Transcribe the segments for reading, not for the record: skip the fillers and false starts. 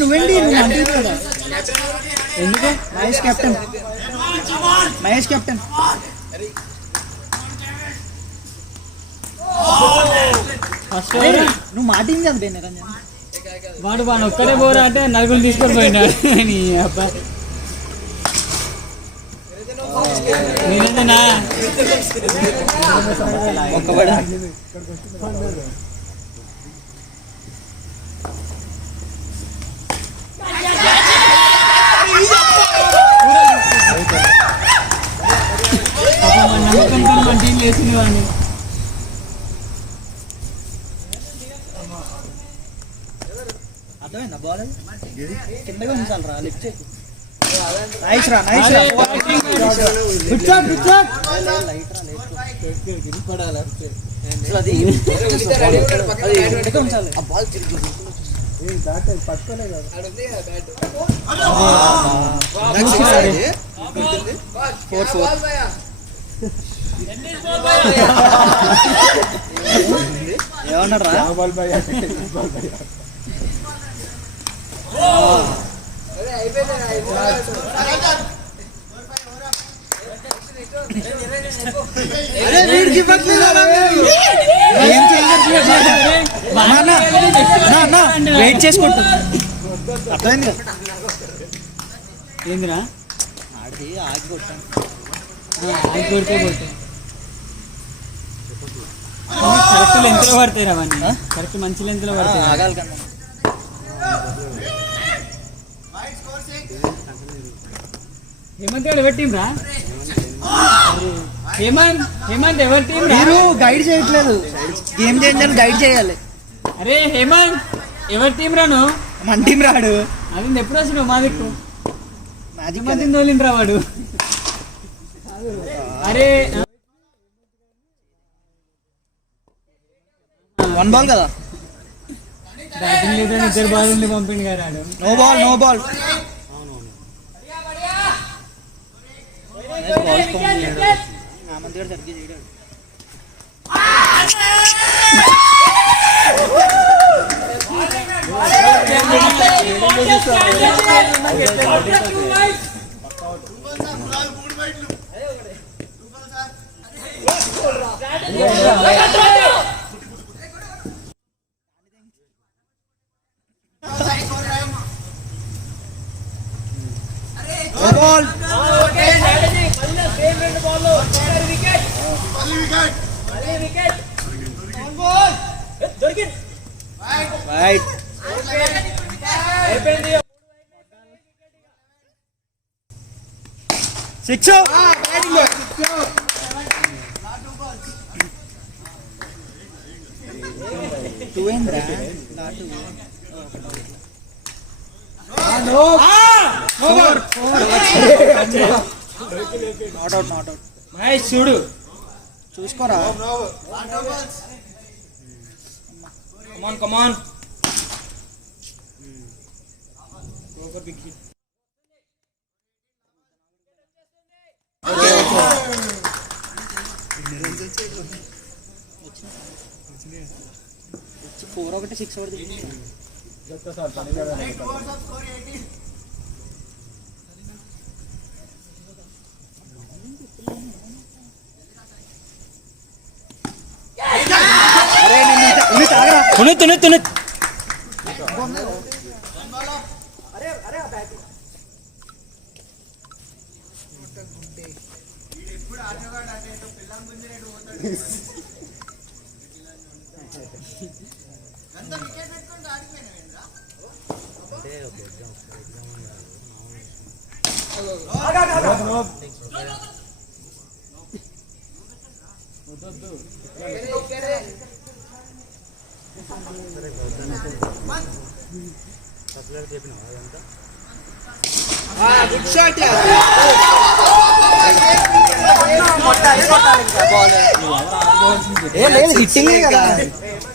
నువ్వేంటి నువ్వు అంటుంది కదా ఎందుకు మహేష్ కెప్టెన్ ఫస్ట్ నువ్వు మాటింది కదా నిరంజన్ వాడు వాడు ఒక్కడే పోరా అంటే నలుగురు తీసుకొని పోయినాడు అబ్బాయి నిరంజనా ఒక్కబడి నమ్మకంతో మన టీం వేసింది వాడిని అర్థమైందా బాల్ కిందగా ఉంచాలి రా లిఫ్ట్ చేసి ఏమన్నాడు రా వెయిట్ చేసుకుంటా అర్థమైంది ఏందిరా ఆడికి ఆగి కొట్టాను కరెక్ట్ లెంత్లో పడతాయి అవన్నీ కరెక్ట్ మంచి లెంత్లో పడతాయి ఆగాలి కన్నా హేమంత్ గారు ఎవరి టీం రా హేమంత్ ఎవరి టీం మీరు గైడ్ చేయట్లేదు గేమ్ చేంజ్ గైడ్ చేయాలి అరే హేమంత్ ఎవరి టీం రాను మన టీం రాడు అది ఎప్పుడు వచ్చినావు మా దిక్కు మ్యాజిక్ మంది తోలిండ్రా వాడు అరే 1 బాల్ కదా బ్యాటింగ్ లేదని 2 బాల్ పంపిండి గారు ఆడు నో బాల్ సిక్స్ టూ ఏంద్రా నాట్ అవుట్ మహేష్ చూడు చూసుకోరా కమాన్ ఫోర్ ఒకటి 6 ఒకటి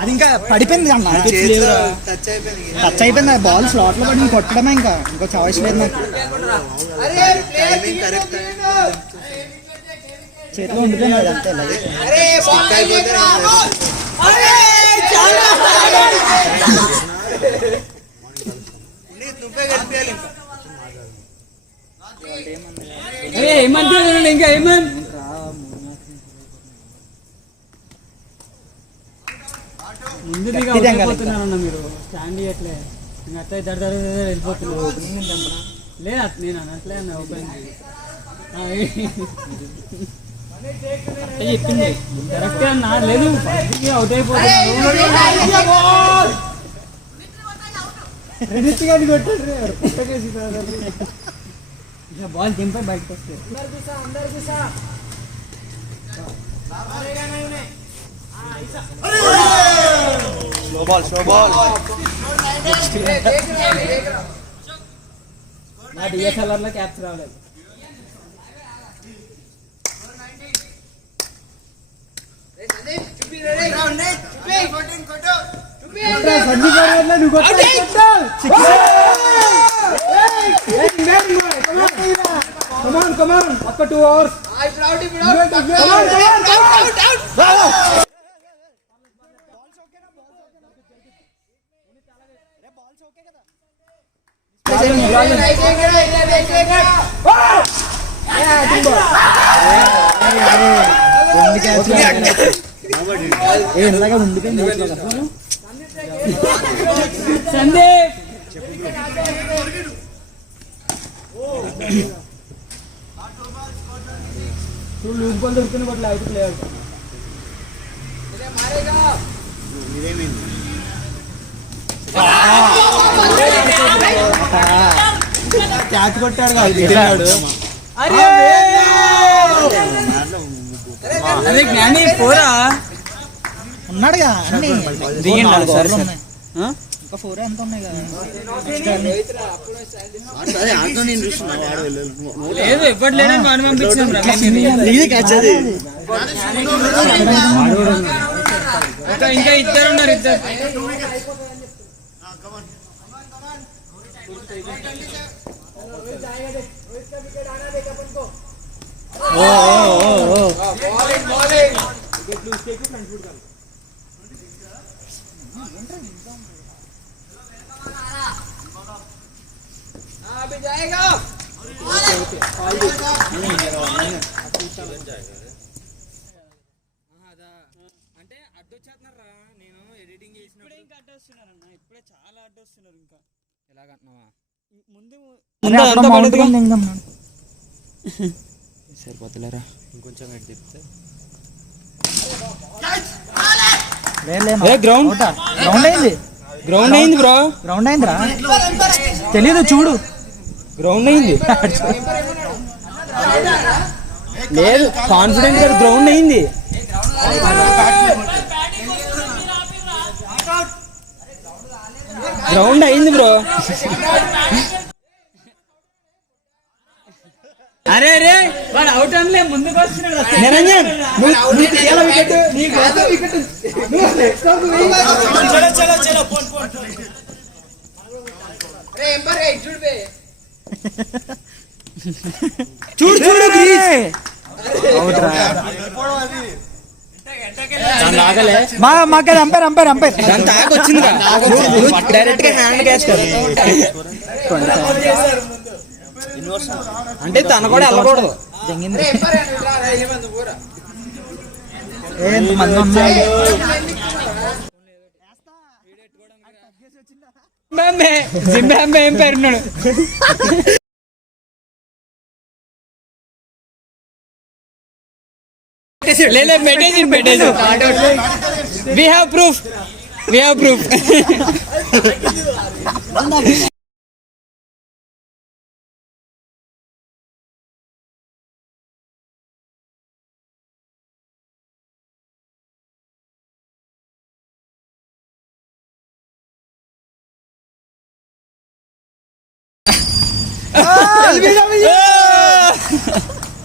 అది ఇంకా పడిపోయింది అన్న టచ్ అయిపోయింది బాల్ స్లాట్ లో పడి కొట్టడమే ఇంకా ఇంకో చాయిస్ లేదు నాకు చేతిలో ఉండిపోయింది అంతే ఏమంటున్నాడు ఇంకా ఏమన్ ముందు వెళ్ళిపోతున్నారన్న మీరు స్టాండ్ ఇవ్వట్లే ఇంకా అట్లా దడ వెళ్ళిపోతున్నారు లేదు నేను అన్నట్లే అన్న ఓపెన్ చెప్పింది కరెక్టే అన్న లేదు అవుట్ అయిపోతుంది బాల్ దింపై బయటకు వస్తే నా డిఎస్ఎల్ఆర్ లో క్యాప్చర్ అవ్వలేదు Come on, after 2 hours. Sandeep तू लूप बॉल दొరుకునే బట్ల అవుట్ ప్లేయర్ ఇదే మారేగా ఇదేమింది క్యాచ్ కొట్టాడుగా తిన్నాడు అరే అరే జ్ఞాని పోరా ఉన్నాడుగా అన్ని దిగండి సరే సరే ఇంకా 4 ఎంత ఉన్నాయి కదా అదే ఆటో నేను చూస్తున్నా వాడు లేదు ఎప్పుడు లేదని వాడు పంపించాం ఇంకా ఇద్దరు ఉన్నారు ఇద్దరు अभी जाएगा అంటే అడ్డొచ్చేస్తున్నారా నేను ఎడిటింగ్ చేసినప్పుడు ఇంకా అడ్డొస్తున్నారన్న ఇప్పుడే చాలా అడ్డొస్తున్నారు ఇంకా ఎలాగంటున్నావా ముందు సరిపోతలేరా ఇంకొంచెం ఎడ్ చెప్తే గ్రౌండ్ అయింది గ్రౌండ్ అయింది బ్రో గ్రౌండ్ అయిందిరా తెలీదు చూడు గ్రౌండ్ అయింది లేదు కాన్ఫిడెంట్ గా గ్రౌండ్ అయింది గ్రౌండ్ అయింది బ్రో అరే అరే వాడు అవుట్ అనలే ముందుకు వస్తున్నాడు నిరంజన్ చూడు చూడు మాకు అంపైర్ అంపైర్ అంపైర్ దాని తాకు వచ్చింది డైరెక్ట్ గా హ్యాండ్ క్యాచ్ అంటే తన కూడా వెళ్ళకూడదు మంది ఉన్నాయి జింబాబే ఏం పేరున్నాడు పెట్టేసి we have proof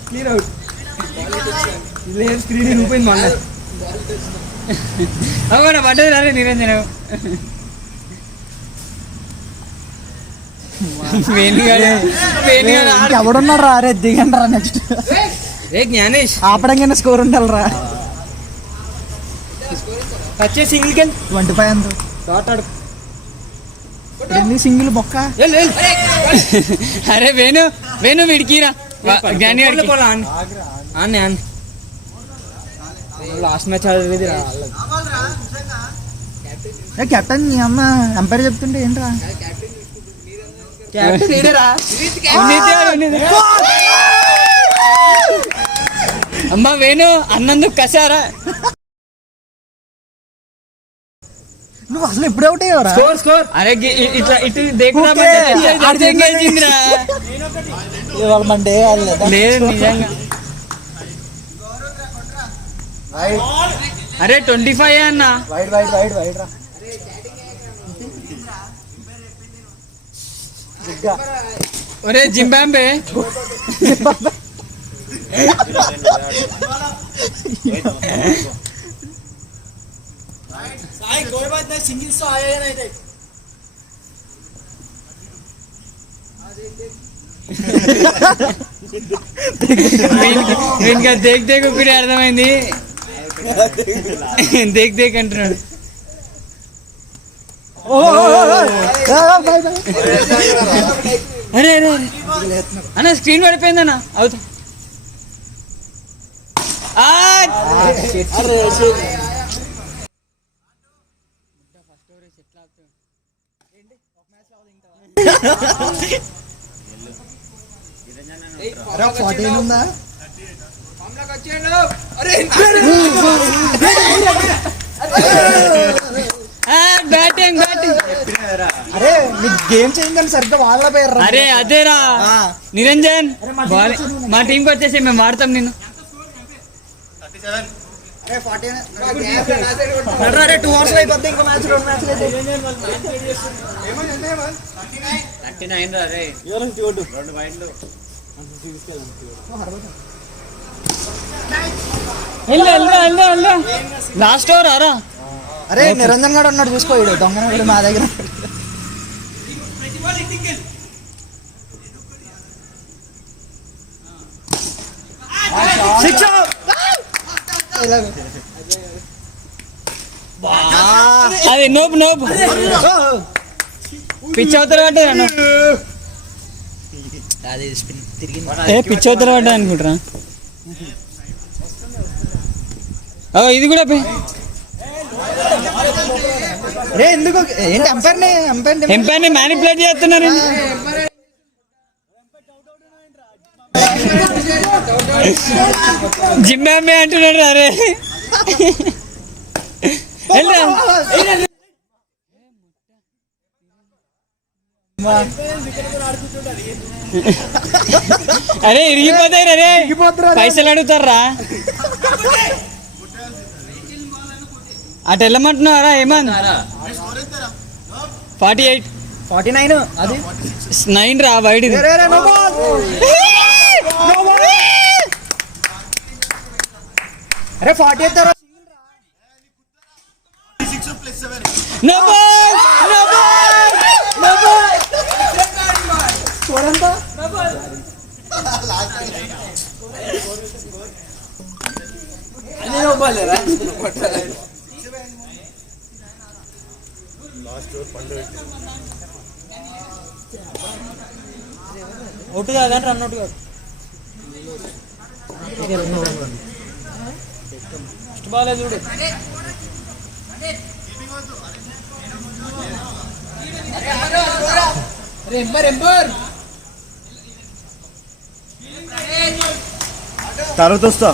clear out లేదు స్క్రీన్ ఊపిపోయింది మళ్ళీ అవునా పడ్డది రాలే నిరంజన ఎవడున్నాడు రా అరే దిగండి రా నెక్స్ట్ ఏ జ్ఞానేష్ ఆపడంగానే స్కోర్ ఉండాలి రా వచ్చే సింగిల్ కెన్ 25 ఎంత డాట్ ఆడు సింగిల్ బొక్క అరే వేణు వేణు వీడికిరా జ్ఞాని గారికి ఆన్నే ఆన్ లాస్ట్ మ్యాచ్ ఆడేది కెప్టెన్ నీ అమ్మ ఎంపైర్ చెప్తుంటే ఏంట్రా అమ్మా వేణు అన్నందుకు కసారా నువ్వు అసలు ఎప్పుడు అవుట్ అయ్యావరా స్కోర్ అరే ఇట్లా ఇటు దేకురా ఇవాళ మండే లేదు నిజంగా అరే 25 అన్న వైడ్ వైడ్ వైడ్ వైడ్ రా ఒరే జింబాంబే कोई बात नहीं सिंगल से आया नहीं देख ఇంకా దేక్ దేక్ ఇప్పుడు అర్థమైంది దేక్ దేక్ అంటున్నాడు అరే అరే అన్న స్క్రీన్ పడిపోయిందన్న అవుతా ఉందా బ్యాటింగ్ బ్యాటింగ్ అరే నీకు గేమ్ చేంజ్ అని సరిగ్గా వాళ్ళ పేరు అరే అదేరా నిరంజన్ మా టీంకి వచ్చేసి మేము వాడతాం నిన్ను అరే 2 అవర్స్ అయిపోద్ది ఇంకా మ్యాచ్ 2 మ్యాచ్లు అయితే 39 రా రే లాస్ట్ ఓవర్ ఆరా అరే నిరంజన్ గారు ఉన్నాడు చూసుకో దొంగ మా దగ్గర అది నోపు నోపు పిచ్ అవుతారు పడ్డా పిచ్ అవుతారు పడ్డా అనుకుంటారా ఇది కూడా ఎందుకు ఏంటి ఎంపైర్ని మ్యానిపులేట్ చేస్తున్నారు జిమ్బాబే అంటున్నాడు అరే అరే ఇరిగిపోతాయి అరే పైసలు అడుగుతారా అటు వెళ్ళమంటున్నారా ఏమన్నా 49 అది 9 రా వైడ్ అరే 40 ఎత్తారా No ball! No ball! No ball! చూడంతా అవుట్ కాదు రన్ అవుట్ కాదు ఫస్ట్ బాల్ చూడు తర్వాత వస్తా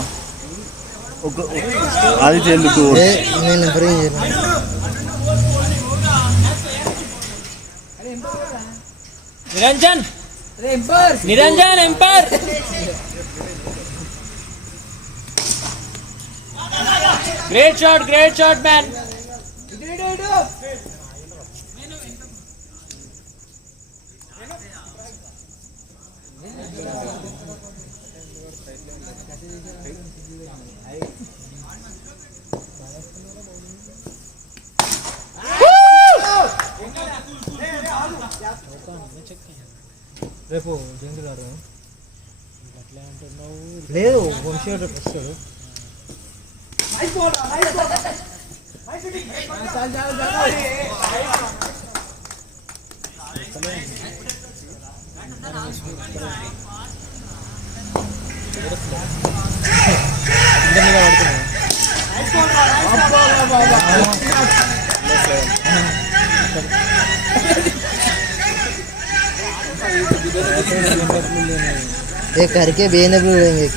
అది ఎందుకు Niranjan Niranjan umpire great shot man రేపు జంగులారు లేదు వంశీ వస్తాడు ये करके बेने भी उड़ेंगे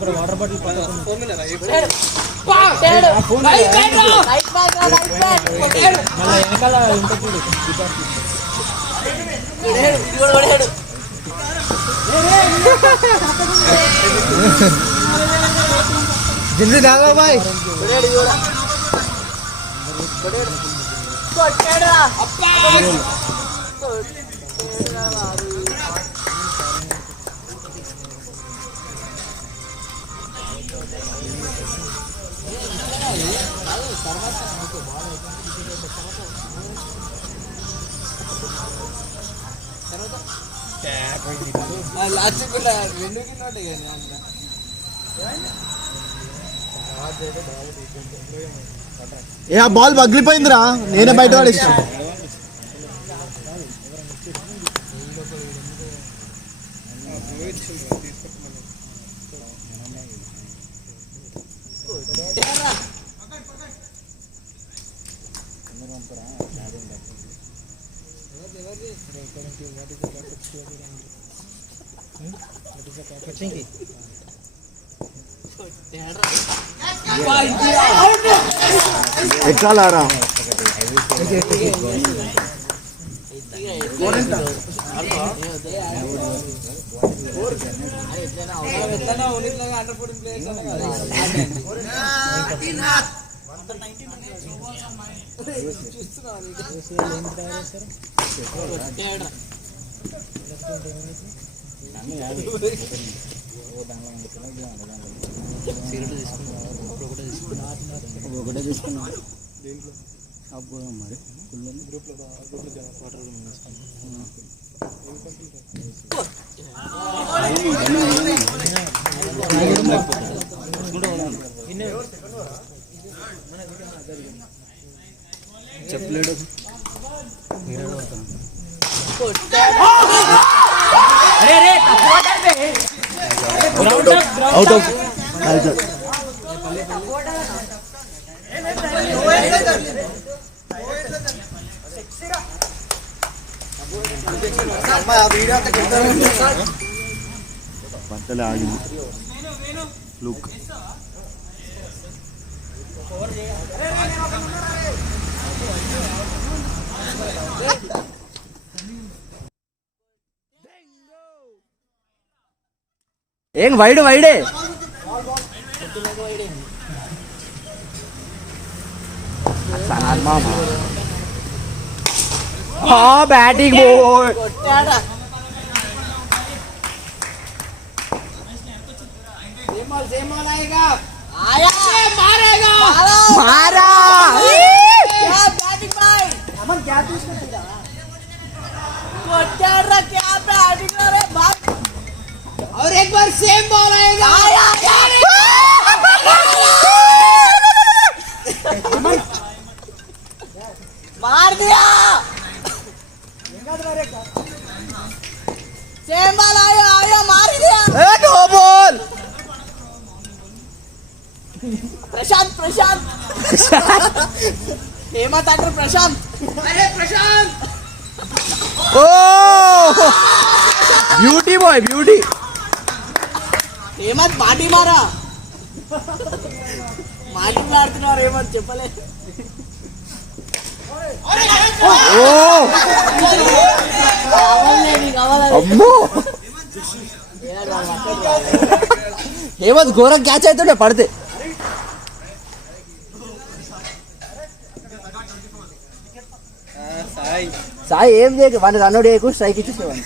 వాటర్ బాటిల్ వెనకాల जल्दी डालो भाई ఏ బాల్ పగిలిపోయిందిరా నేనే బయట పడేస్తా ఎక్కాలా రా ఒకటే తీసుకున్నా మరి చెప్పలేడు అవుట్ ఆఫ్ పంటలే ఆగింది లుక్ ఏం వైడ్ వైడే बैटिंग बोल आएगा आया मारेगा मारा क्या बैटिंग भाई अमन क्या तू इसको पूरा कोट्याड़ा क्या बैटिंग रे भाई और एक बार सेम बॉल आएगा आया मार दिया सेम बॉल आया मार दिया नो बॉल ప్రశాంత్ ప్రశాంత్ హేమంత్ అంటారు ప్రశాంత్. అరే ప్రశాంత్ ఓ బ్యూటీ బాయ్ బ్యూటీ. హేమంత్ మాటి మారా మాటి మాడుతున్నారు హేమంత్ చెప్పలే. ఓ అమ్మో హేమంత్ ఘోరం క్యాచ్ అవుతుండే పడితే. సాయి ఏం చేయకు వాడిని రన్అట్ చేయకు, స్ట్రైక్ ఇచ్చేసేవాడిని.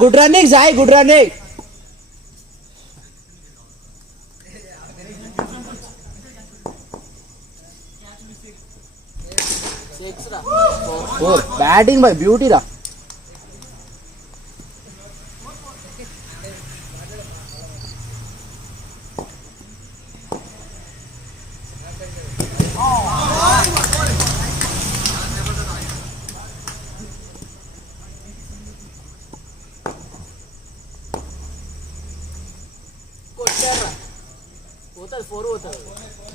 Good running Sai, good running. Batting by beauty రా.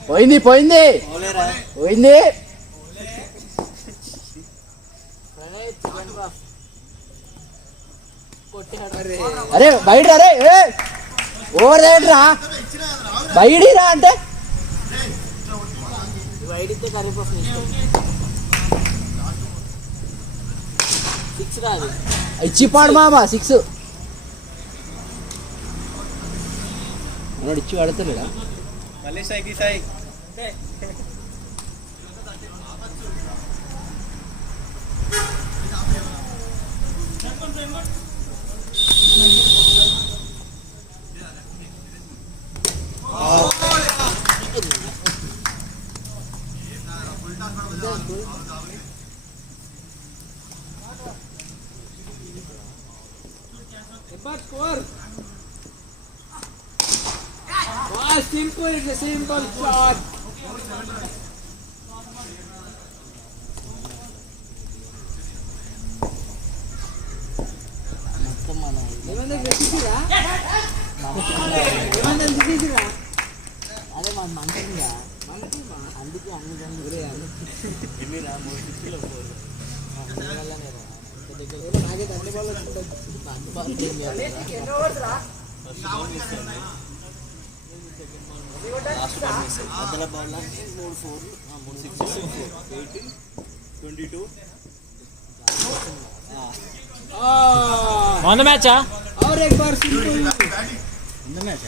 పోయింది పోయింది పోయింది. అరే బయట రా, రే ఓవర్ రా, బయట రా అంటే వైడితే కరిపఫ్ సిక్స్ రాదు. ఇచ్చిపాడు మామ సిక్స్. ఇచ్చి పడతలేడా మళ్ళీ సాయికి Sai. Score. Wow, simple, it's a simple shot. అదే మన మంచిగా అందుకే అన్ని On the match, और एक बार మ్యాచ్